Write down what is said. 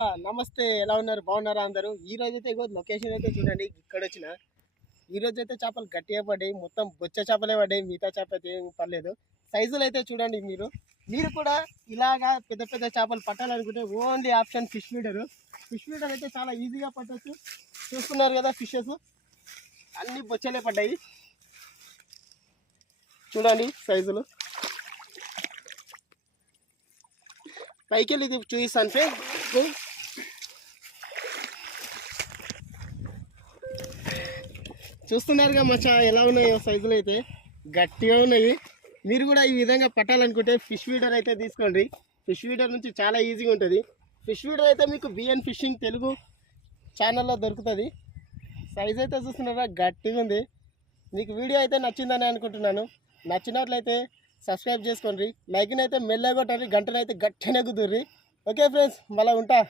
నమస్తే. ఎలా ఉన్నారు? బాగున్నారా అందరూ? ఈరోజైతే ఇగో లొకేషన్ అయితే చూడండి ఇక్కడొచ్చిన. ఈరోజైతే చేపలు గట్టిగా పడ్డాయి. మొత్తం బొచ్చ చేపలే పడ్డాయి. మిగతా చేప అయితే ఏం పడలేదు. సైజులైతే చూడండి మీరు. మీరు కూడా ఇలాగా పెద్ద పెద్ద చేపలు పట్టాలనుకుంటే only option fish feeder. Fish feeder అయితే చాలా ఈజీగా పట్టొచ్చు. చూస్తున్నారు కదా ఫిషెస్ అన్ని బొచ్చలే పడ్డాయి. చూడండి సైజులు. పైకెళ్ళి ఇది చూపిస్తాను ఫ్రెండ్. చూస్తున్నారుగా మచ్చా ఎలా ఉన్నాయో సైజులు అయితే గట్టిగా ఉన్నాయి. మీరు కూడా ఈ విధంగా పట్టాలనుకుంటే ఫిష్ ఫీడర్ అయితే తీసుకోండి. ఫిష్ ఫీడర్ నుంచి చాలా ఈజీగా ఉంటుంది. ఫిష్ ఫీడర్ అయితే మీకు బిఎన్ ఫిషింగ్ తెలుగు ఛానల్లో దొరుకుతుంది. సైజ్ అయితే చూస్తున్నారా గట్టిగా ఉంది. మీకు వీడియో అయితే నచ్చిందని అనుకుంటున్నాను. నచ్చినట్లయితే సబ్స్క్రైబ్ చేసుకోండి. లైక్ని అయితే మెల్లగా కొట్టండి, గంటనైతే గట్టిగా కుదుర్రి. ఓకే ఫ్రెండ్స్, మళ్ళీ ఉంటా.